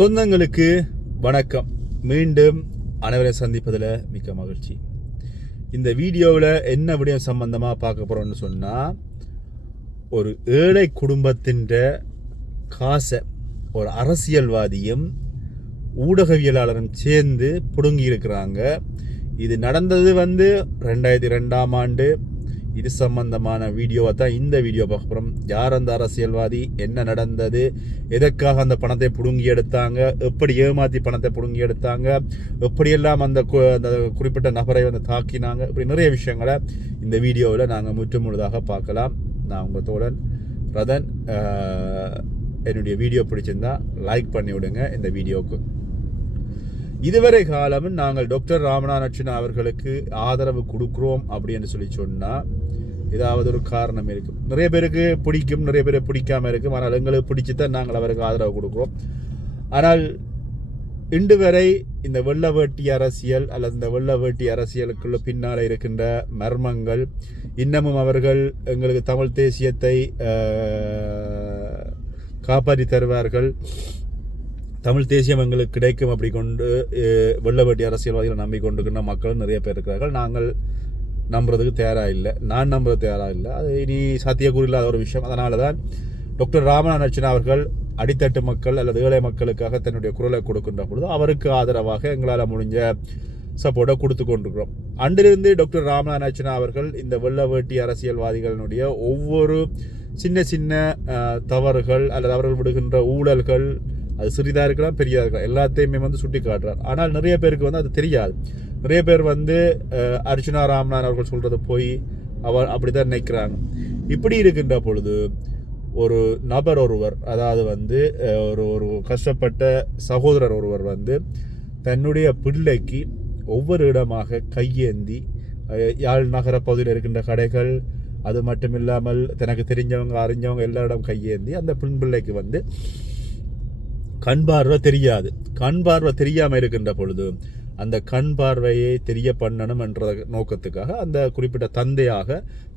சொந்தங்களுக்கு வணக்கம். மீண்டும் அனைவரை சந்திப்பதில் மிக்க மகிழ்ச்சி. இந்த வீடியோவில் என்ன விடயம் சம்பந்தமாக பார்க்க போகிறோம்னு சொன்னால், ஒரு ஏழை குடும்பத்தின் காசை ஒரு அரசியல்வாதியும் ஊடகவியலாளரும் சேர்ந்து பிடுங்கி இருக்கிறாங்க. இது நடந்தது 2002ஆம் ஆண்டு. இது சம்பந்தமான வீடியோவை தான் இந்த வீடியோ பார்க்க போகிறோம். யார் அந்த அரசியல்வாதி, என்ன நடந்தது, எதற்காக அந்த பணத்தை பிடுங்கி எடுத்தாங்க, எப்படி ஏமாற்றி பணத்தை பிடுங்கி எடுத்தாங்க, எப்படியெல்லாம் அந்த குறிப்பிட்ட நபரை தாக்கினாங்க, இப்படி நிறைய விஷயங்களை இந்த வீடியோவில் நாங்கள் முற்றுமுழுதாக பார்க்கலாம். நான் உங்கள் தோழன் ரதன். என்னுடைய வீடியோ பிடிச்சிருந்தா லைக் பண்ணி விடுங்க இந்த வீடியோவுக்கு. இதுவரை காலமும் நாங்கள் டாக்டர் ராமநாதன் அவர்களுக்கு ஆதரவு கொடுக்குறோம் அப்படின்னு சொன்னால் ஏதாவது ஒரு காரணம் இருக்கும். நிறைய பேருக்கு பிடிக்கும், நிறைய பேருக்கு பிடிக்காமல் இருக்கும். ஆனால் எங்களுக்கு பிடிச்சித்தான் நாங்கள் அவருக்கு ஆதரவு கொடுக்குறோம். ஆனால் இன்று வரை இந்த வெள்ள வேட்டி அரசியல் அல்லது இந்த வெள்ள வேட்டி அரசியலுக்குள்ள பின்னால் இருக்கின்ற மர்மங்கள், இன்னமும் அவர்கள் எங்களுக்கு தமிழ் தேசியத்தை காப்பாற்றி தருவார்கள், தமிழ் தேசியம் எங்களுக்கு கிடைக்கும் அப்படி கொண்டு வெள்ள வேட்டி அரசியல்வாதிகள் நம்பிக்கொண்டிருக்கின்ற மக்கள் நிறைய பேர் இருக்கிறார்கள். நாங்கள் நம்புறதுக்கு தயாராக இல்லை, நான் நம்புறது தயாராக இல்லை. அது இனி சாத்தியக்கூறு இல்லாத ஒரு விஷயம். அதனால தான் டாக்டர் ராமநாதன் அவர்கள் அடித்தட்டு மக்கள் அல்லது ஏழை மக்களுக்காக தன்னுடைய குரலை கொடுக்கின்ற பொழுது அவருக்கு ஆதரவாக எங்களால் முடிஞ்ச சப்போர்ட்டை கொடுத்து கொண்டிருக்கிறோம். அன்றிலிருந்து டாக்டர் ராமநாதன் அவர்கள் இந்த வெள்ள வேட்டி அரசியல்வாதிகளினுடைய ஒவ்வொரு சின்ன சின்ன தவறுகள் அல்லது அவர்கள் விடுகின்ற ஊழல்கள், அது சிறிதாக இருக்கலாம் பெரியதாக இருக்கலாம், எல்லாத்தையுமே சுட்டி காட்டுறார். ஆனால் நிறைய பேருக்கு அது தெரியாது. நிறைய பேர் அர்ச்சுனா ராமநாதன் அவர்கள் சொல்கிறது போய் அப்படி தான் நினைக்கிறாங்க. இப்படி இருக்கின்ற பொழுது ஒரு நபர் ஒருவர், அதாவது ஒரு கஷ்டப்பட்ட சகோதரர் ஒருவர் தன்னுடைய பிள்ளைக்கு ஒவ்வொரு இடமாக கையேந்தி யாழ் நகர பகுதியில் இருக்கின்ற கடைகள், அது மட்டும் இல்லாமல் தனக்கு தெரிஞ்சவங்க அறிஞ்சவங்க எல்லாரிடம் கையேந்தி அந்த பெண் பிள்ளைக்கு கண் பார்வை தெரியாது. கண் பார்வை தெரியாமல் இருக்கின்ற பொழுது அந்த கண் பார்வையை தெரிய பண்ணணும் என்ற நோக்கத்துக்காக அந்த குறிப்பிட்ட தந்தையாக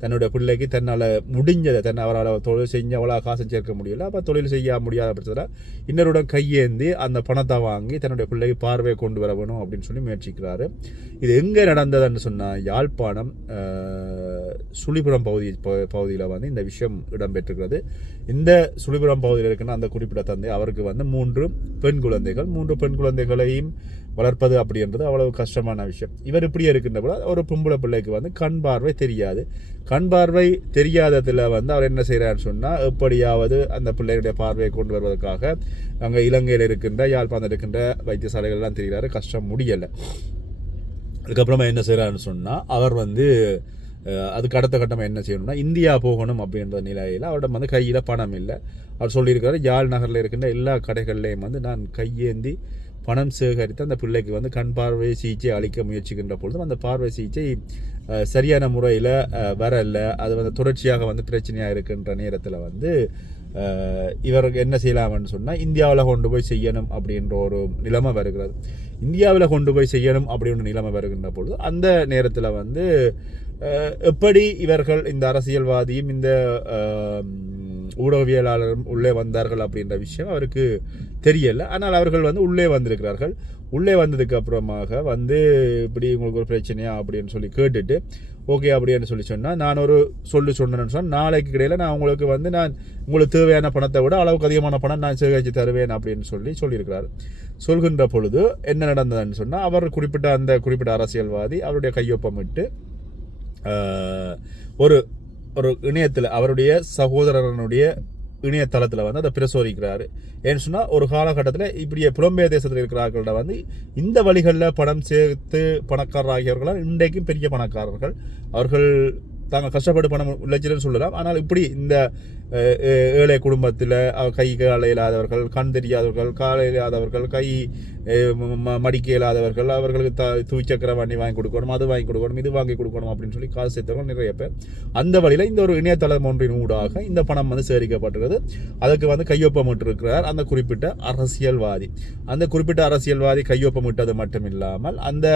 தன்னுடைய பிள்ளைக்கு தன்னால் முடிஞ்சதை அவரால் தொழில் செஞ்சு அவ்வளோ காசு சேர்க்க முடியல. அப்போ தொழில் செய்ய முடியாத பட்சத்தில் இன்னருடன் கையேந்தி அந்த பணத்தை வாங்கி தன்னுடைய பிள்ளைக்கு பார்வையை கொண்டு வர வேணும் அப்படின்னு சொல்லி முயற்சிக்கிறாரு. இது எங்கே நடந்ததுன்னு சொன்னால், யாழ்ப்பாணம் சுழிபுரம் பகுதியில் இந்த விஷயம் இடம்பெற்றிருக்கிறது. இந்த சுழிபுரம் பகுதியில் இருக்கின்ற அந்த குறிப்பிட்ட தந்தை அவருக்கு 3 பெண் குழந்தைகள். 3 பெண் குழந்தைகளையும் வளர்ப்பது அப்படின்றது அவ்வளவு கஷ்டமான விஷயம். இவர் இப்படியே இருக்கின்ற போது ஒரு பொம்பளை பிள்ளைக்கு கண் பார்வை தெரியாது. கண் பார்வை தெரியாததில் அவர் என்ன செய்கிறாருன்னு சொன்னால், எப்படியாவது அந்த பிள்ளைகளுடைய பார்வையை கொண்டு வருவதற்காக அங்கே இலங்கையில் இருக்கின்ற யாழ்ப்பாணத்தில் இருக்கின்ற வைத்தியசாலைகள்லாம் தெரிகிறாரு. கஷ்டம் முடியலை. அதுக்கப்புறமா என்ன செய்கிறாருன்னு சொன்னால், அவர் அதுக்கு அடுத்த கட்டமாக என்ன செய்யணும்னா, இந்தியா போகணும் அப்படின்ற நிலையில் அவரிடம் கையில் பணம் இல்லை. அவர் சொல்லியிருக்காரு, யாழ் நகரில் இருக்கின்ற எல்லா கடைகள்லையும் நான் கையேந்தி பணம் சேகரித்து அந்த பிள்ளைக்கு கண் பார்வை சிகிச்சை அளிக்க முயற்சிக்கின்ற பொழுது அந்த பார்வை சிகிச்சை சரியான முறையில் வரல. அது தொடர்ச்சியாக பிரச்சனையாக இருக்கின்ற நேரத்தில் இவருக்கு என்ன செய்யலாம்னு சொன்னால், இந்தியாவில் கொண்டு போய் செய்யணும் அப்படின்ற ஒரு நிலைமை வருகிறது. இந்தியாவில் கொண்டு போய் செய்யணும் அப்படின்ற நிலைமை வருகின்ற பொழுது அந்த நேரத்தில் எப்படி இவர்கள் இந்த அரசியல்வாதியும் இந்த ஊடகவியலாளரும் உள்ளே வந்தார்கள் அப்படின்ற விஷயம் அவருக்கு தெரியலை. ஆனால் அவர்கள் உள்ளே வந்திருக்கிறார்கள். உள்ளே வந்ததுக்கு அப்புறமாக இப்படி உங்களுக்கு ஒரு பிரச்சனையா அப்படின்னு சொல்லி கேட்டுட்டு, ஓகே அப்படின்னு சொன்னால், நான் ஒரு சொன்னேன்னு சொன்னால், நாளைக்கு கிடையில நான் உங்களுக்கு நான் உங்களுக்கு தேவையான பணத்தை விட அளவுக்கு அதிகமான பணம் நான் சேகரித்து தருவேன் அப்படின்னு சொல்லியிருக்கிறார். சொல்கின்ற பொழுது என்ன நடந்ததுன்னு சொன்னால், அவர் குறிப்பிட்ட அரசியல்வாதி அவருடைய கையொப்பமிட்டு ஒரு இணையத்தில் அவருடைய சகோதரனுடைய இணையதளத்தில் அதை பிரசோதிக்கிறாரு. ஏன்னு சொன்னால், ஒரு காலகட்டத்தில் இப்படியே புலம்பெயர் தேசத்தில் இருக்கிறார்கள்ட இந்த வழிகளில் பணம் சேர்த்து பணக்காரராகியவர்களால் இன்றைக்கும் பெரிய பணக்காரர்கள். அவர்கள் தாங்கள் கஷ்டப்பட்டு பணம் உழைச்சின்னு சொல்லலாம். ஆனால் இப்படி இந்த ஏழை குடும்பத்தில் கை கால இல்லாதவர்கள், கண் தெரியாதவர்கள், காலை இல்லாதவர்கள், கை மடிக்க இல்லாதவர்கள், அவர்களுக்கு துவிச்சக்கர வண்டி வாங்கி கொடுக்கணும், அது வாங்கி கொடுக்கணும், இது வாங்கி கொடுக்கணும் அப்படின்னு சொல்லி காசு சேர்த்தவர்கள் நிறைய பேர். அந்த வழியில் இந்த ஒரு இணையதளம் ஒன்றின் ஊடாக இந்த பணம் சேகரிக்கப்பட்டிருக்கிறது. அதுக்கு கையொப்பமிட்டிருக்கிறார் அந்த குறிப்பிட்ட அரசியல்வாதி. அந்த குறிப்பிட்ட அரசியல்வாதி கையொப்பமிட்டது மட்டும் இல்லாமல் அந்த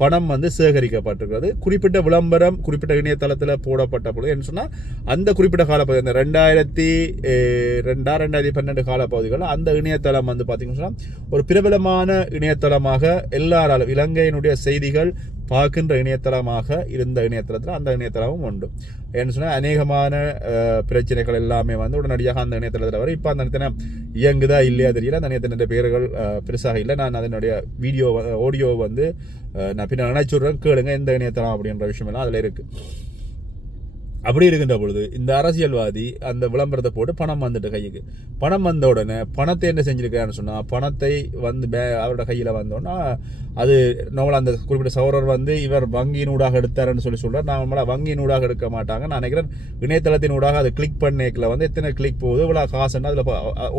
பணம் வந்து சேகரிக்கப்பட்டிருக்கிறது. குறிப்பிட்ட விளம்பரம் குறிப்பிட்ட இணையதளத்தில் போடப்பட்ட பொழுது என்ன சொன்னால் அந்த குறிப்பிட்ட காலப்பகுதி அந்த 2012 காலப்பகுதிகள் அந்த இணையதளம் வந்து பார்த்தீங்கன்னு சொன்னால் ஒரு பிரபலமான இணையதளமாக எல்லாராலும் இலங்கையினுடைய செய்திகள் பார்க்கின்ற இணையதளமாக இருந்த இணையதளத்தில் அந்த இணையதளமும் உண்டு. ஏன்னு சொன்னால் அநேகமான பிரச்சனைகள் எல்லாமே வந்து உடனடியாக அந்த இணையதளத்தில் வரும். இப்போ அந்த இணையத்தனம் இயங்குதா இல்லையா தெரியல. அந்த இணையத்தினுடைய பெயர்கள் பெருசாக இல்லை. நான் அதனுடைய ஆடியோ வந்து நான் பின்ன நினைச்சுடுறேன், கேளுங்க எந்த இணையதளம் அப்படின்ற விஷயமெல்லாம் அதில் இருக்குது. அப்படி இருக்கின்ற பொழுது இந்த அரசியல்வாதி அந்த விளம்பரத்தை போட்டு பணம் வந்துட்டு கைக்கு பணம் வந்த உடனே பணத்தை என்ன செஞ்சிருக்காருன்னு சொன்னால் பணத்தை வந்து அவரோட கையில் வந்தோன்னா அது நம்மள அந்த குறிப்பிட்ட சௌரர் வந்து இவர் வங்கியினூடாக எடுத்தாருன்னு சொல்கிறார். நம்மள வங்கியினூடாக எடுக்க மாட்டாங்க. நான் நினைக்கிறேன் இணையதளத்தினூடாக அதை கிளிக் பண்ணிக்கல வந்து எத்தனை கிளிக் போகுது இவ்வளோ காசுன்னா அதில்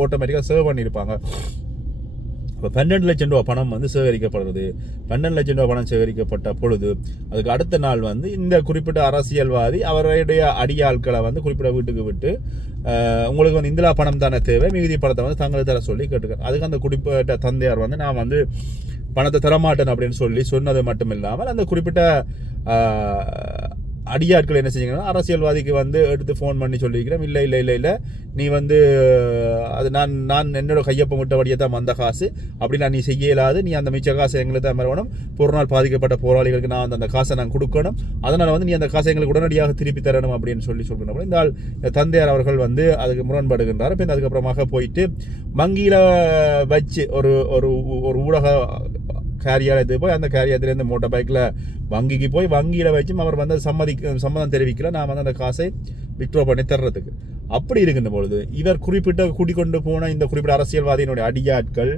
ஆட்டோமேட்டிக்காக சேவ் பண்ணியிருப்பாங்க. இப்போ 12 லட்சம் ரூபா பணம் வந்து சேகரிக்கப்படுறது. 12 லட்சம் ரூபா பணம் சேகரிக்கப்பட்ட பொழுது அதுக்கு அடுத்த நாள் வந்து இந்த குறிப்பிட்ட அரசியல்வாதி அவருடைய அடியாட்களை வந்து குறிப்பிட்ட வீட்டுக்கு விட்டு உங்களுக்கு வந்து இந்திரா பணம் தானே தேவை, மிகுதி பணத்தை வந்து தங்களுக்கு தர சொல்லி கேட்டுக்கிறேன். அதுக்கு அந்த குறிப்பிட்ட தந்தையார் வந்து நான் வந்து பணத்தை தரமாட்டேன் அப்படின்னு சொன்னது மட்டும் இல்லாமல் அந்த குறிப்பிட்ட அடியாட்கள் என்ன செஞ்சீங்கன்னா அரசியல்வாதிக்கு வந்து எடுத்து ஃபோன் பண்ணி சொல்லியிருக்கிறேன், இல்லை நீ வந்து அது நான் என்னோட கையொப்பம் விட்டபடியே தான் வந்த காசு, அப்படின்னா நீ செய்ய இயலாது, நீ அந்த மிச்ச காசை எங்களுக்கு தான் வரணும், பொருளால் பாதிக்கப்பட்ட போராளிகளுக்கு நான் அந்த காசை நான் கொடுக்கணும், அதனால் வந்து நீ அந்த காசை எங்களுக்கு உடனடியாக திருப்பி தரணும் அப்படின்னு சொல்கிறோம். இந்த தந்தையார் அவர்கள் வந்து அதுக்கு முரண்படுகின்றார். இப்போ அதுக்கப்புறமாக போயிட்டு வங்கியில் வச்சு ஒரு ஊடக காரியாலயத்துக்கு போய் அந்த காரியாலயத்திலேருந்து மோட்டார் பைக்கில் வங்கிக்கு போய் வங்கியில் வச்சும் அவர் வந்து சம்மதம் தெரிவிக்கல நான் வந்து அந்த காசை வித்ட்ரா பண்ணி தர்றதுக்கு. அப்படி இருக்கின்ற பொழுது இவர் குறிப்பிட்ட கூட்டிக் கொண்டு போன இந்த குறிப்பிட்ட அரசியல்வாதியினுடைய அடியாட்கள்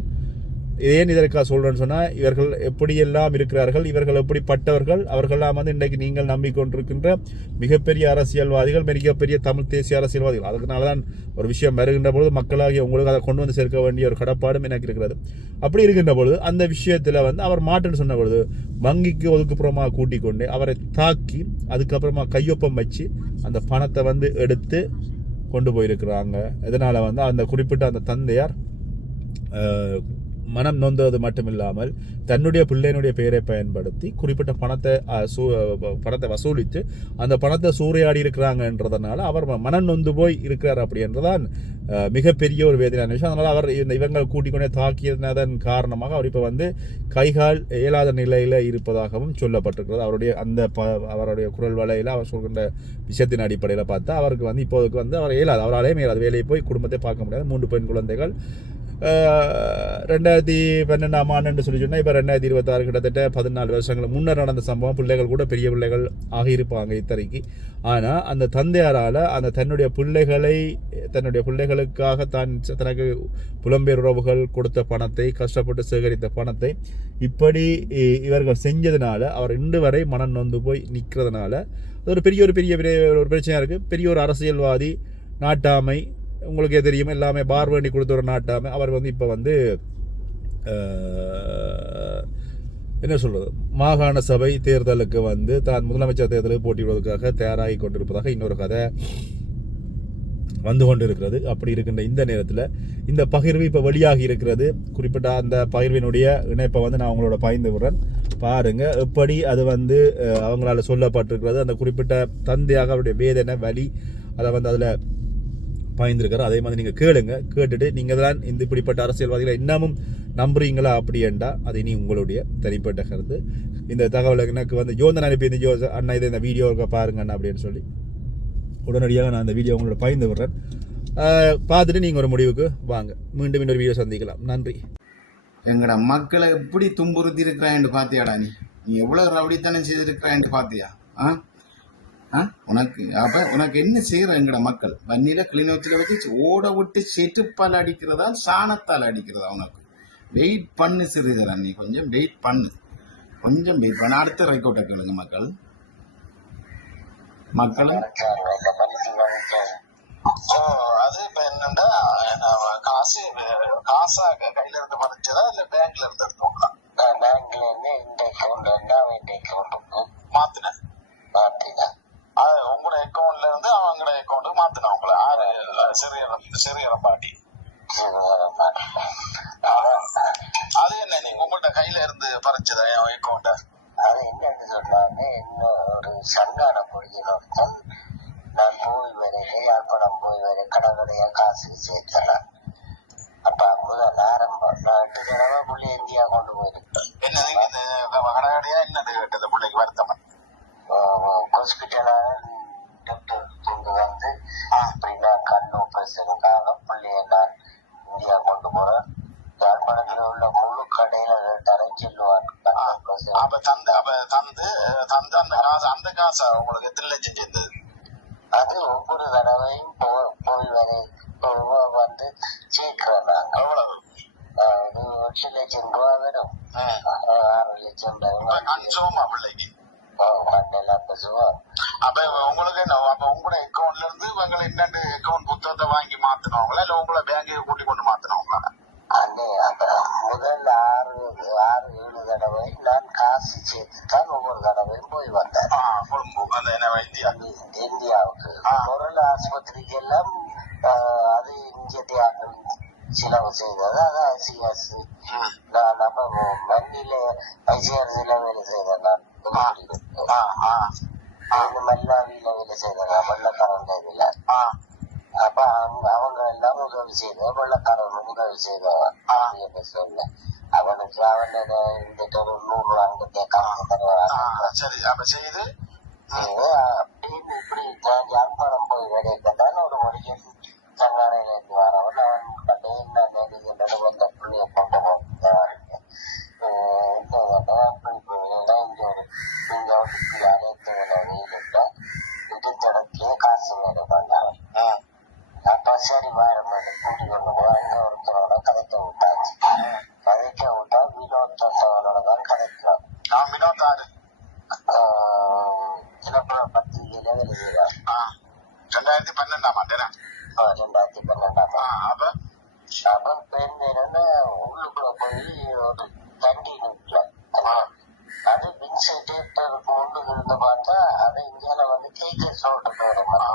ஏன் இதற்காக சொல்கிறேன்னு சொன்னால் இவர்கள் எப்படியெல்லாம் இருக்கிறார்கள், இவர்கள் எப்படிப்பட்டவர்கள், அவர்களெல்லாம் வந்து இன்றைக்கு நீங்கள் நம்பிக்கொண்டிருக்கின்ற மிகப்பெரிய அரசியல்வாதிகள், மிகப்பெரிய தமிழ் தேசிய அரசியல்வாதிகள். அதனால தான் ஒரு விஷயம் வருகின்ற பொழுது மக்களாகிய உங்களுக்கு அதை கொண்டு வந்து சேர்க்க வேண்டிய ஒரு கடப்பாடும் எனக்கு இருக்கிறது. அப்படி இருக்கின்ற பொழுது அந்த விஷயத்தில் வந்து அவர் மாட்டுன்னு சொன்ன பொழுது வங்கிக்கு ஒதுக்குப்புறமாக கூட்டிக் கொண்டு அவரை தாக்கி அதுக்கப்புறமா கையொப்பம் வச்சு அந்த பணத்தை வந்து எடுத்து கொண்டு போயிருக்கிறாங்க. இதனால் வந்து அந்த குறிப்பிட்ட அந்த தந்தையார் மனம் நொந்தது மட்டும் இல்லாமல் தன்னுடைய பிள்ளையினுடைய பெயரை பயன்படுத்தி குறிப்பிட்ட பணத்தை வசூலித்து அந்த பணத்தை சூறையாடி இருக்கிறாங்கன்றதுனால அவர் மனம் நொந்து போய் இருக்கிறார். அப்படின்றதான் மிகப்பெரிய ஒரு வேதனையான விஷயம். அதனால் அவர் இவங்களை கூட்டிக் கொண்டே தாக்கியதன் காரணமாக அவர் இப்போ வந்து கைகால் இயலாத நிலையில் இருப்பதாகவும் சொல்லப்பட்டிருக்கிறது. அவருடைய குரல் வலையில் அவர் சொல்கின்ற விஷயத்தின் அடிப்படையில் பார்த்தா அவருக்கு வந்து இப்போதுக்கு வந்து அவர் அவராலே மேலாது வேலையை போய் குடும்பத்தை பார்க்க முடியாது. 3 பெண் குழந்தைகள். 2012ஆம் ஆண்டு சொல்லி சொன்னால் இப்போ 2026 கிட்டத்தட்ட 14 வருஷங்கள் முன்னர் நடந்த சம்பவம். பிள்ளைகள் கூட பெரிய பிள்ளைகள் ஆகியிருப்பாங்க இத்தனைக்கு. ஆனால் அந்த தந்தையாரால் அந்த தன்னுடைய பிள்ளைகளுக்காக தனக்கு புலம்பெயர் உறவுகள் கொடுத்த பணத்தை, கஷ்டப்பட்டு சேகரித்த பணத்தை இப்படி இவர்கள் செஞ்சதுனால அவர் இன்று வரை மனம் நொந்து போய் நிற்கிறதுனால அது ஒரு பெரிய ஒரு பிரச்சனையாக இருக்குது. பெரிய ஒரு அரசியல்வாதி, நாட்டாமை, உங்களுக்கே தெரியும், எல்லாமே பார் வேண்டி கொடுத்த ஒரு நாட்டாமை. அவர் வந்து இப்போ வந்து என்ன சொல்கிறது, மாகாண சபை தேர்தலுக்கு வந்து தான் முதலமைச்சர் தேர்தலுக்கு போட்டியிடுவதற்காக தயாராகி கொண்டிருப்பதாக இன்னொரு கதை வந்து கொண்டு இருக்கிறது. அப்படி இருக்கின்ற இந்த நேரத்தில் இந்த பகிர்வு இப்போ வெளியாகி இருக்கிறது. குறிப்பிட்ட அந்த பகிர்வினுடைய இணைப்பை வந்து நான் அவங்களோட பகிர்ந்து விடுறேன், பாருங்கள் எப்படி அது வந்து அவங்களால சொல்லப்பட்டிருக்கிறது. அந்த குறிப்பிட்ட தந்தையாக அவருடைய வேதனை வலி அதை வந்து அதில் பயந்துருக்காரு. அதே மாதிரி நீங்கள் கேட்டுட்டு நீங்கள் தான் இந்த இப்படிப்பட்ட அரசியல்வாதிகளை இன்னமும் நம்புறீங்களா அப்படின்டா அது இனி உங்களுடைய தனிப்பட்ட கருத்து. இந்த தகவல் எனக்கு வந்து யோந்தன் அனுப்பி அண்ணா இதை இந்த வீடியோவுக்கு பாருங்க அண்ணா அப்படின்னு சொல்லி உடனடியாக நான் இந்த வீடியோ உங்களோட பகிர்ந்து விடுறேன். பார்த்துட்டு நீங்கள் ஒரு முடிவுக்கு வாங்க. மீண்டும் இன்னொரு வீடியோ சந்திக்கலாம். நன்றி. எங்கட மக்களை எப்படி துன்புறுத்தி இருக்கிறான்னு பார்த்தியாடா? நீ எவ்வளோ ரவுடித்தனம் செய்திருக்கிறான்னு பார்த்தியா? உனக்கு என்ன செய்யற? எங்கட மக்கள் வன்னியில கிளிநொச்சில வச்சு ஓட விட்டு செட்டுப்பால் அடிக்கிறதா சாணத்தால் அடிக்கிறதா? உனக்கு வெயிட் பண்ணு சிறிதரா, நீ கொஞ்சம் வெயிட் பண்ணு. அடுத்த ரெக்கார்டை கேளுங்க மக்கள். அது இப்ப என்னன்னா காசாக கையில இருந்து பறிச்சதா இல்ல பேங்க்ல இருந்து எடுத்தோம்னா? பேங்க்ல இருந்து இந்த அக்கௌண்ட் மாத்தினேன். உங்களோட அக்கௌண்ட்ல இருந்து அவங்களோட அக்கௌண்ட்டுக்கு மாத்தினா உங்களை சிறிய பாட்டி. அது என்ன நீங்க உங்கள்கிட்ட கையில இருந்து பறிச்சதா என் அக்கௌண்ட? சொன்னாங்க, என்ன ஒரு சங்கான பொழுதில் ஒருத்தன் நான் போய் வரையில யாழ்ப்பாணம் போய் வரை கடற்கரையா காசு சேர்த்தலாம். அப்ப முதல் ஆரம்பம் நான் 8 தடவை புள்ளி இந்தியா கொண்டு போயிருக்கேன். என்னது கடகடையா என்னது கேட்டது பிள்ளைக்கு வருத்தம் ஹாஸ்பிட்டலான டாக்டர் கொண்டு வந்து அப்படின்னா கண் ஆபரேஷனுக்காக பிள்ளைய நான் இந்தியா கொண்டு போறேன். யாழ்ப்பாணத்துல உள்ள முழு கடையில தரம் சொல்லுவாங்க கண் ஆபரேஷன். அப்ப தந்து அந்த காசை உங்களுக்கு எத்தனை லட்சம் சேர்ந்தது? அது ஒவ்வொரு தடவையும் போய் வரை வந்து சேர்க்கிறோம் நாங்க. எவ்வளவு? 8 லட்சம் ரூபா வரும். 6 லட்சம் அஞ்சோமா பிள்ளைக்கு மண்ணெல்லாம் பேசுவோம். அப்ப உங்களுக்கு என்ன, அப்ப உங்களோட அக்கௌண்ட்ல இருந்து உங்களை என்னண்டு அக்கௌண்ட் புத்தகத்தை வாங்கி மாத்தினவங்களா இல்ல உங்களை பேங்க்கு கூட்டி கொண்டு மாத்தினவங்களா? அந்த முதல் 6-7 தடவை நான் காசு சேர்த்து தான் ஒவ்வொரு தடவையும் போய் வந்தேன். கொழும்பு அந்த என்ன இந்தியாவுக்கு பொருள் ஆஸ்பத்திரிக்கு எல்லாம் அது இந்தியாக்கள் செலவு செய்தது. அது ஐசிஎஸ் நான் நம்ம மண்ணில ஐசிஆர்சில வேலை செய்தேன். நான் மல்லாவியில வேலை செய்தேன் வெள்ளக்காரன் இதுல. அப்ப அவங்க எல்லாம் உதவி செய்த வெள்ளக்காரன் உதவி செய்தவன் சொல்ல அவனுக்கு அவன் இருந்துட்டு ஒரு 100 ரூபா அங்கிட்டே காசு தருவான். சரி அப்ப செய்து அப்படின்னு இப்படி யாழ்ப்பாணம் போய் வேலையை கேட்டான். ஒரு மொழியில் சங்கானையிலேருந்து வரவன் அவன் கண்டே என்ன நேரில் வந்த புள்ளிய கொண்டு போவான். காசு வேலை பண்ணாங்க. அப்ப சரி வாரமேடு கூட்டி கொண்டு போவாங்க. ஒருத்தரோட கதைக்க விட்டாச்சு. கதைக்க விட்டா வினோத்தோட தான் கதைக்கிறோம். வினோத்தாரு சிலப்பழம் பத்திரிகையில வேலை செய்வார். 2012ஆம் ஆண்டு. 2012. அப்ப பெண் உள்ளுக்குள்ள போய் ஒரு தண்டி நிற்கல. அது வின்சென்டருக்கு முன்னு இருந்து பார்த்தா அதை இந்தியால வந்து கேட்க சொல்லிட்டு போற மாதிரி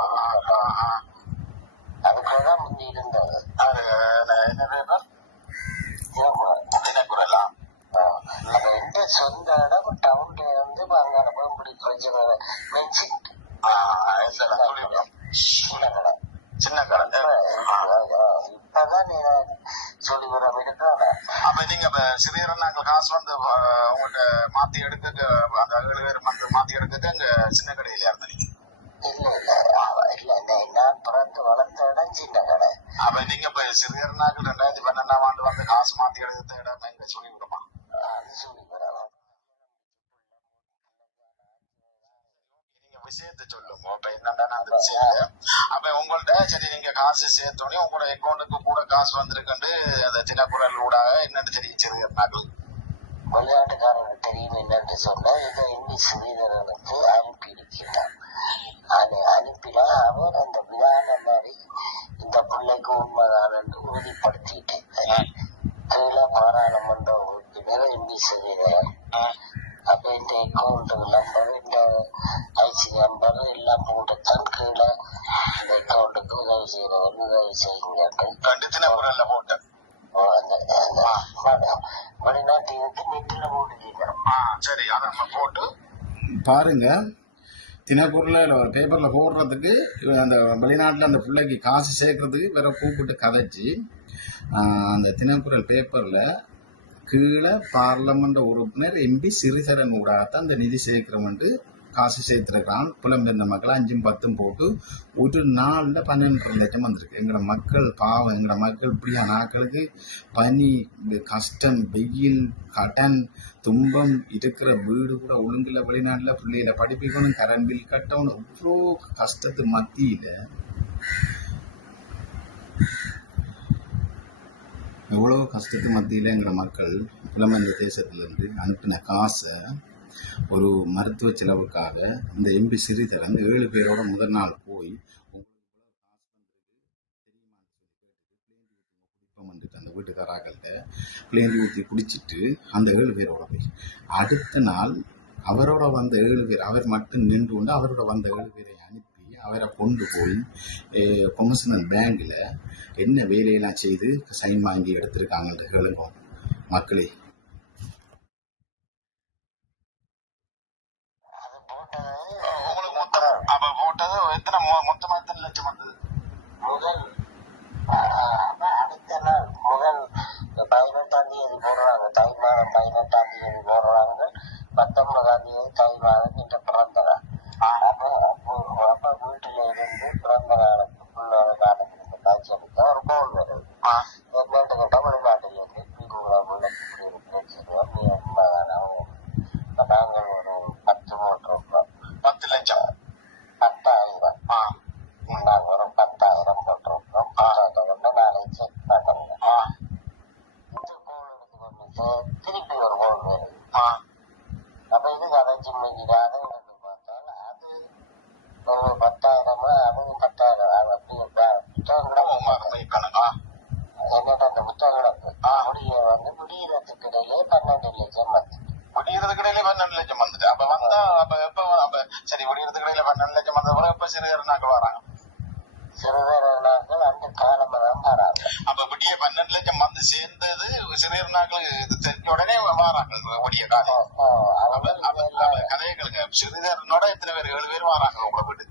அதுக்குள்ளதான் முந்தி இருந்தது. அது தினக்குறலாம். அது எந்த சொந்த இடம் டவுன்ல வந்து அங்கான போய் பிரச்சனை சின்ன கடை. இப்பதான் நீ சொல்லி வர இருக்கிறாங்க. அப்ப நீங்க சிறியர் நாங்கள் காசு வந்து உங்கள்கிட்ட மாத்தி எடுக்க அந்த 7 பேர் வந்து மாத்தி எடுக்க அங்க சின்ன கடையில இருந்தீங்க? இல்ல நான் பிறந்து வளர்ந்த இடம் சின்ன கடை. அப்ப நீங்க இப்ப சிறியர் நாங்கள் 2012ஆம் ஆண்டு வந்து காசு மாத்தி எடுத்த இடம் எங்க சொல்லி விடுமா? அது சொல்லி வரலாம். விஷயத்தை சொல்லுங்க. இப்ப என்னன்னா அந்த விஷயத்த அப்ப உங்கள்ட்ட சரி நீங்க காசு சேர்த்தோடனே உங்களோட அக்கௌண்ட்டுக்கு கூட காசு வந்திருக்குன்னு அந்த தினக்குறள் ஊடாக என்னன்னு தெரிவிச்சிருக்காங்க. விளையாட்டுக்காரனுக்கு தெரியும் என்னன்னு சொன்னா இதை இன்னி சிறிதரனுக்கு அனுப்பியிருக்கிறான். அது அனுப்பினா அவர் அந்த விழான மாதிரி இந்த பிள்ளைக்கு உண்மைதான் என்று உறுதிப்படுத்திட்டு கீழே பாராளுமன்ற உறுப்பினர் இன்னி சிறிதரன் அப்ப இந்த அக்கௌண்ட் நம்பர் இந்த ஐசி நம்பர் எல்லாம் போட்டுத்தான் கீழே இந்த அக்கௌண்ட்டுக்கு உதவி செய்யறவர் உதவி செய்யுங்க தினக்குறள்ல போட்டேன். வெளிநாட்டுக்கு நெட்டில போட்டுக்கிறோம். சரி அதை நம்ம போட்டு பாருங்க. தினக்குறளில் ஒரு பேப்பரில் போடுறதுக்கு அந்த வெளிநாட்டில் அந்த பிள்ளைக்கு காசு சேர்க்கறதுக்கு வேற கூப்பிட்டு கதைச்சி அந்த தினக்குறள் பேப்பரில் கீழே பார்லமெண்ட் உறுப்பினர் எம்பி சிறிதரன் ஊடாகத்தான் அந்த நிதி சேர்க்கிறோம்ட்டு காசு சேர்த்துருக்கான். புலம்பெயர்ந்த மக்கள் 5ம் 10ம் போட்டு ஒரு நாளில் 12 லட்சம் வந்திருக்கு. எங்களோட மக்கள் பாவம். எங்களோட மக்கள் இப்படியான ஆட்களுக்கு பனி, கஷ்டம், வெயில், கடன், துன்பம், இருக்கிற வீடு கூட ஒழுங்குல வெளிநாட்டில் பிள்ளைகளை படிப்பிக்கணும், கரண்ட் பில் கட்டணும், இவ்வளோ கஷ்டத்து மத்தியில் எவ்வளோ கஷ்டத்து மத்தியில் எங்களோட மக்கள் புலம்பெயர்ந்த தேசத்திலேருந்து அனுப்பின காசை ஒரு மருத்துவ செலவுக்காக இந்த எம்பி சிறிதரன் 7 பேரோட முதல் நாள் போய் அந்த வீட்டுக்காராக்கள்கிட்ட பிளேந்தி ஊற்றி குடிச்சிட்டு அந்த 7 பேரோட போய் அடுத்த நாள் அவரோட வந்த 7 பேர் அவர் மட்டும் நின்று கொண்டு அவரோட வந்த 7 பேரை அனுப்பி அவரை கொண்டு போய் கொமர்ஷியல் பேங்கில் என்ன வேலையெல்லாம் செய்து சைன் வாங்கி எடுத்திருக்காங்கன்ற கேளுங்க மக்களே. எத்தனை மொத்தமா எத்தனை லட்சம் வந்தது? முதல் அடுத்த நாள் முதல் 18ஆம் தேதி போடுறாங்க, தை மாதம் 18ஆம் தேதி போடுறாங்க, 19ஆம் தேதி தை மாதம் என்ற பிறந்த நாள். அப்ப வீட்டுல இருந்து பிறந்த நாளுக்கு பிள்ளை காலத்துக்கு காட்சி அளிக்க ஒரு கோல் வருது. என்னென்று கேட்டா வெளிநாட்டில் இருந்து நாங்கள் ஒரு 10 போட்டிருக்கோம். 10 லட்சம் 10,000 நாங்கள் ஒரு 10,000 போட்டிருக்கோம். நாளை செக் பண்ணுங்க. இந்த கோல் எடுத்து திருப்பி ஒரு கோல் வருது. அப்ப இது கதைச்சு முடிக்கிறாது எனக்கு பார்த்தால் அது ஒரு 10,000 அதுவும் 10,000 அப்படி புத்தகங்களும் கணக்கா என்னோட அந்த புத்தகங்களுக்கு முடிய வந்து முடியறதுக்கு இடையிலே 12 லட்சம் வந்து விடியறதுக்கு இடையில 12 லட்சம் வந்துட்டு. அப்ப வந்தா அப்ப எப்ப அப்ப சரி விடியறதுக்கு இடையில 12 லட்சம் வந்தவங்க எப்ப சிறுநாக்கள் வராங்க? சிறுநாக்கள் அந்த காலம் தான் வராங்க. அப்ப விடிய 12 லட்சம் வந்து சேர்ந்தது சிறுநாக்கள் தெரிஞ்ச உடனே வராங்க விடிய காலம். கதைகளுக்கு சிறுநேரனோட எத்தனை பேர்? 7 பேர் வராங்க உங்களை வீட்டு.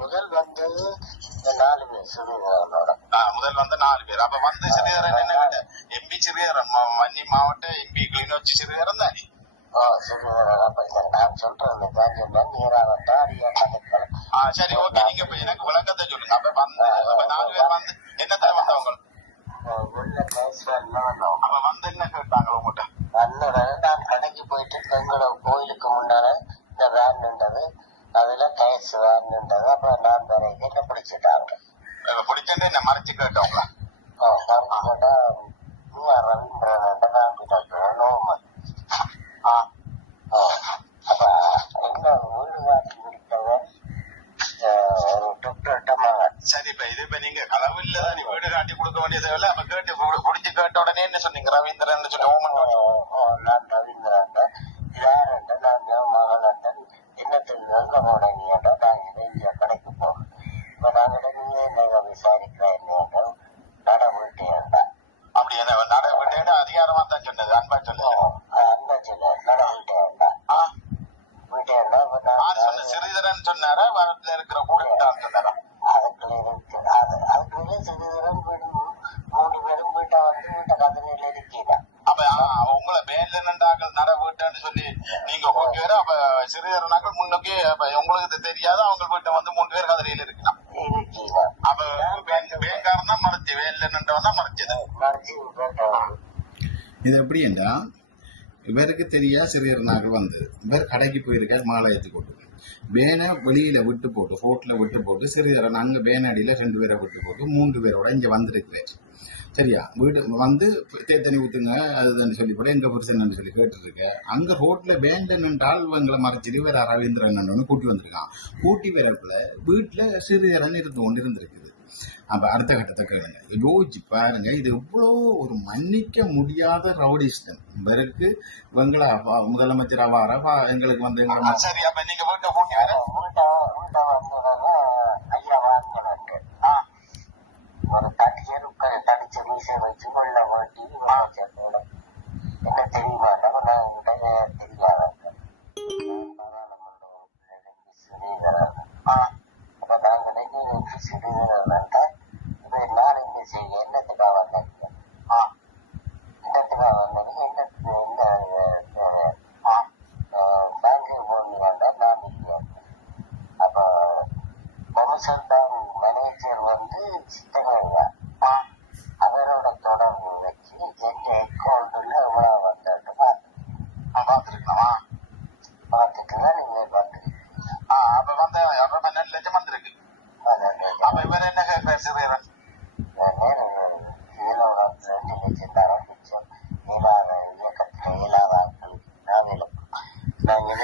முதல் வந்தது 4 பேர் சிறுநேரனோட. முதல் வந்து 4 பேர். அப்ப வந்து சிறுநேரன் என்ன கேட்ட எம்பி சிறுநேரன் மன்னி மாவட்ட எம்பி கிளிநொச்சி சிறுநேரன் தானே? சிறுநேரன் நான் சொல்றது நீராவட்டா அதிகாரிகள். சரி ஓகே, நீங்க இப்ப எனக்கு விளக்கத்தை சொல்லுங்க. அப்ப வந்து 4 பேர் வந்து என்னத்தை வந்தவங்க? அப்ப வந்து என்ன கேட்டாங்க உங்ககிட்ட? நான் கடைக்கு போயிட்டு எங்களோட கோயிலுக்கு முன்னால இந்த வேன் நின்றது, அதுல கேஸ் வேன் நின்றது. அப்ப நான் வேற என்ன பிடிச்சிட்டாங்க. பிடிச்சிட்டு என்ன மறைச்சு கேட்டவங்களா? மறைச்சு கேட்டா ரவீந்திரன் நான் கிட்ட நோமல். அப்ப எங்க வீடு வாங்கி முடித்தவன் ஒரு டாக்டர். சரி, இப்ப இது இப்ப நீங்க களவு இல்லதான் நீ வீடு காட்டி கொடுக்க வேண்டியது இல்லை. அப்ப கேட்டு குடிச்சு கேட்ட உடனே என்ன சொன்னீங்க? ரவீந்திரன் சொல்லி ஓமன். நான் ரவீந்திரன் யாருன்ற நான் மகன் இன்னத்தில் எங்க போனீங்க? நாங்க இங்க கடைக்கு போறோம். இப்ப நாங்க நீங்க விசாரிக்கிறேன் நட வீட்டேன்டா. அப்படி என்ன நட வீட்டேன் அதிகாரமா தான் சொன்னது? அன்பா சொன்னது? அன்பா சொன்ன நட வீட்டேன்டா. வீட்டேன்டா சிறிதரன் சொன்னாரா? வரத்துல இருக்கிற கூடத்தான் சொன்னாரா? அதுக்குள்ள இருக்கு. அதுக்குள்ளே சிறிதரன் 3 பேரும் வீட்டை வந்து வீட்டை கதனையில இருக்கீங்க. அப்ப உங்களை வேலைநாக்கள் நட வீட்டுன்னு சொல்லி நீங்க ஓகே. அப்ப சிறிதரனாக்கள் முன்னோக்கி உங்களுக்கு தெரியாது அவங்க வீட்டை வந்து 3 பேர் கதிரையில் இருக்கலாம். அப்ப வேங்காரன் தான் மறைச்சு, வேலைன்றவன் தான் மறைச்சது. இது எப்படி என்றா இவருக்கு தெரியா சிறியரனாக்கள் வந்து இவர் கடைக்கு போயிருக்காரு மாலையத்து கொண்டு வேனை வெளியில விட்டு போட்டு ஹோட்டல விட்டு போட்டு சிறிதரன் அங்க வேனடியில 2 பேரை விட்டு போட்டு 3 பேரோட இங்க வந்திருக்கிறார். சரியா? வீடு வந்து தேத்தனி ஊத்துங்க அதுன்னு சொல்லி கூட எங்க புருஷன் சொல்லி கேட்டு இருக்க. அங்க ரோட்ல வேண்டன் என்றால் இவங்களை மறைச்சிட்டு வேற ரவீந்திரன் கூட்டி வந்திருக்கான். கூட்டி வரக்குள்ள வீட்டுல சிறிதரன் இருந்து கொண்டு இருந்திருக்குது. அப்ப அடுத்த கட்டத்தை கேளுங்க, யோசிச்சு பாருங்க. இது எவ்வளோ ஒரு மன்னிக்க முடியாத ரவுடிஸ்டன். இவருக்கு இவங்களை முதலமைச்சர் அவார எங்களுக்கு வந்து சரி. அப்ப நீங்க வீட்டை போட்டி ஒரு தடிச்ச மீசை வச்சு உள்ள ஓட்டி என்ன தெரியுமா? தெரியாத அப்ப நாங்க சிறுநீரகம்ட்டா இப்ப நான் இங்க செய்ய என்னத்துக்காக வந்தேன்? என்னத்துக்காக வந்தேன்? பேங்க்கு போன வேண்டாம் நான் இல்லை. அப்ப கமிஷன் பேங்க் மேனேஜர் வந்து சித்தனையா அவரோட தொடர்பு வச்சு எந்த அக்கௌண்ட்ல எவ்வளவு வந்துட்டு பார்த்துருக்கலாம். பார்த்துட்டு தான் நீங்க பார்த்துருக்கீங்க. அப்ப வந்து 12 லட்சம் வந்திருக்கு. அப்ப இவர் என்ன கேட்பார் சிறியரன்? இதுல 2 லட்சம் தரம் மிச்சம் இல்லாத இயக்கத்துல இல்லாத ஆட்களுக்கு நாங்களும் நாங்கள்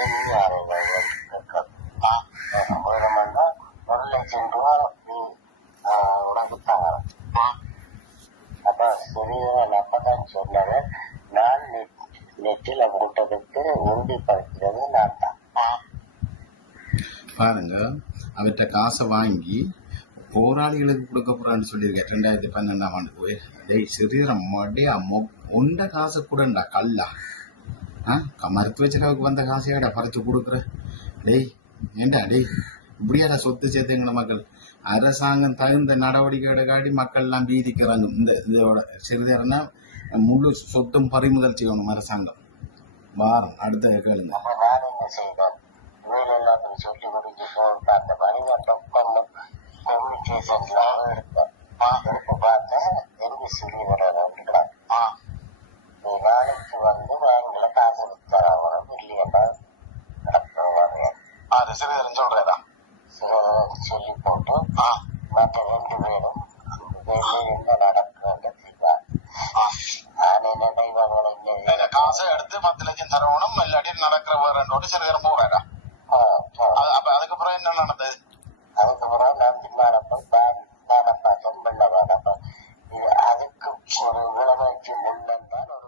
ஒரு மணி 1 லட்சம் ரூபா உனக்கு தரேன். அப்ப சிறியவன் அப்பதான் சொன்னது, நான் நெற்றில போட்டதுக்கு உறுதிப்படுத்துறது நான் தான். பாருங்க, அவர்கிட்ட காசை வாங்கி போராளிகளுக்கு கொடுக்க போறான்னு சொல்லியிருக்கேன். 2012ஆம் ஆண்டு போய் டேய் சிறியரம் மடியா உண்ட காசு கூடண்டா கல்லா மருத்துவ செலவுக்கு வந்த காசையாடா பறிச்சு கொடுக்குற. டேய் ஏண்டா டேய் இப்படியான சொத்து சேர்த்து எங்களை மக்கள் அரசாங்கம் தகுந்த நடவடிக்கையோட காட்டி மக்கள் எல்லாம் வீதிக்கு இறங்கும். இந்த இதோட சிறிதேரம்னா முழு சொத்தும் பறிமுதல் செய்யணும் அரசாங்கம். வாரம் அடுத்த கேளுங்க. அப்ப நான் என்ன செய்தேன், வேலையெல்லாம் சொல்லி கொடுத்து போட்டு அந்த மணிமண்டம் கம்யூனிகேஷன்ல எடுப்பேன். எடுத்து பார்த்தேன் எங்க சிறியவரை விட்டுக்கிறான். நீ வேலைக்கு வந்து பேங்க்ல காசு எடுத்தாராவணும் இல்லையா நடத்துவாங்க. அது சிறிதேரம் சொல்றேடா. சிறிதரம் சொல்லி போட்டு மற்ற 2 பேரும் என்ன நடக்குன்றது காசை எடுத்து 10 லட்சம் தரவணும் இல்லாட்டி நடக்கிற வேறோட சிறிதேரம் போவேடா. அப்ப அதுக்கப்புறம் என்ன நடந்தது? அதுக்கப்புறம் நான் பின்னால போய் பேங்க் பார்த்தேன். வெள்ள வேடம் அதுக்கு ஒரு உடமைக்கு முன்னன் தான் ஒரு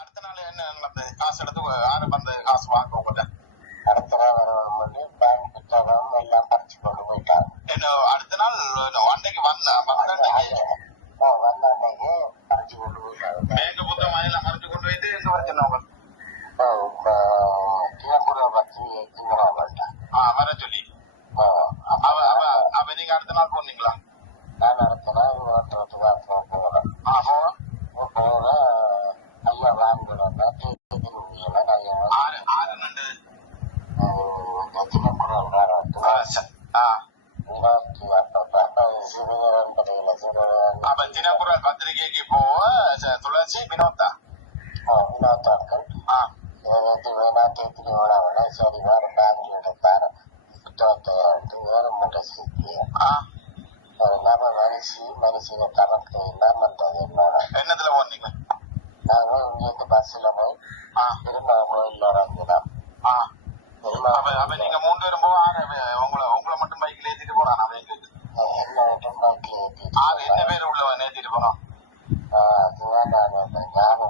அடுத்த நாள் என்ன நடந்தது? காசு எடுத்து யாரு வந்து காசு வாங்க அடுத்த நாள் வரவங்க பேங்க் புத்தகம் எல்லாம் பறிச்சு கொண்டு போயிட்டாங்க. அடுத்த நாள் அன்னைக்கு வந்த அன்னைக்கு பறிச்சு கொண்டு போயிட்டாங்க. பேங்க் புத்தகம் எல்லாம் மறைச்சு கொண்டு போயிட்டு எங்க வச்சிருந்தவங்க கிளம்புற பத்தி வர சொல்லி அப்ப நீங்க அடுத்த நாள் போனீங்களா? நான் அடுத்த நாள் போகிறேன். போக ஐயா வாங்கினா தினக்குரல் பத்திரிகைக்கு போக துளசி வினோதா வினோதாக்கள் வேணாத்திரி விழாவில் சரி வேறு பேங்க்ல தார புத்தகத்தை வேறு மூட்டை சேர்த்து நம்ம மனுஷனை தனக்கு இல்லாமன்றது என்னத்துல போனீங்க? நாங்கள் இங்கிருந்து பஸ்ல போய் திரும்ப கோயில்ல இறங்கினோம். அப்ப நீங்க 3 பேரும் போக உங்களை மட்டும் பைக்ல ஏத்திட்டு போறான். என்ன மட்டும் பைக்ல ஏற்றிட்டு என்ன பேர் உள்ளவன் ஏத்திட்டு போனோம்? அதுதான் நான் ஞாபகம்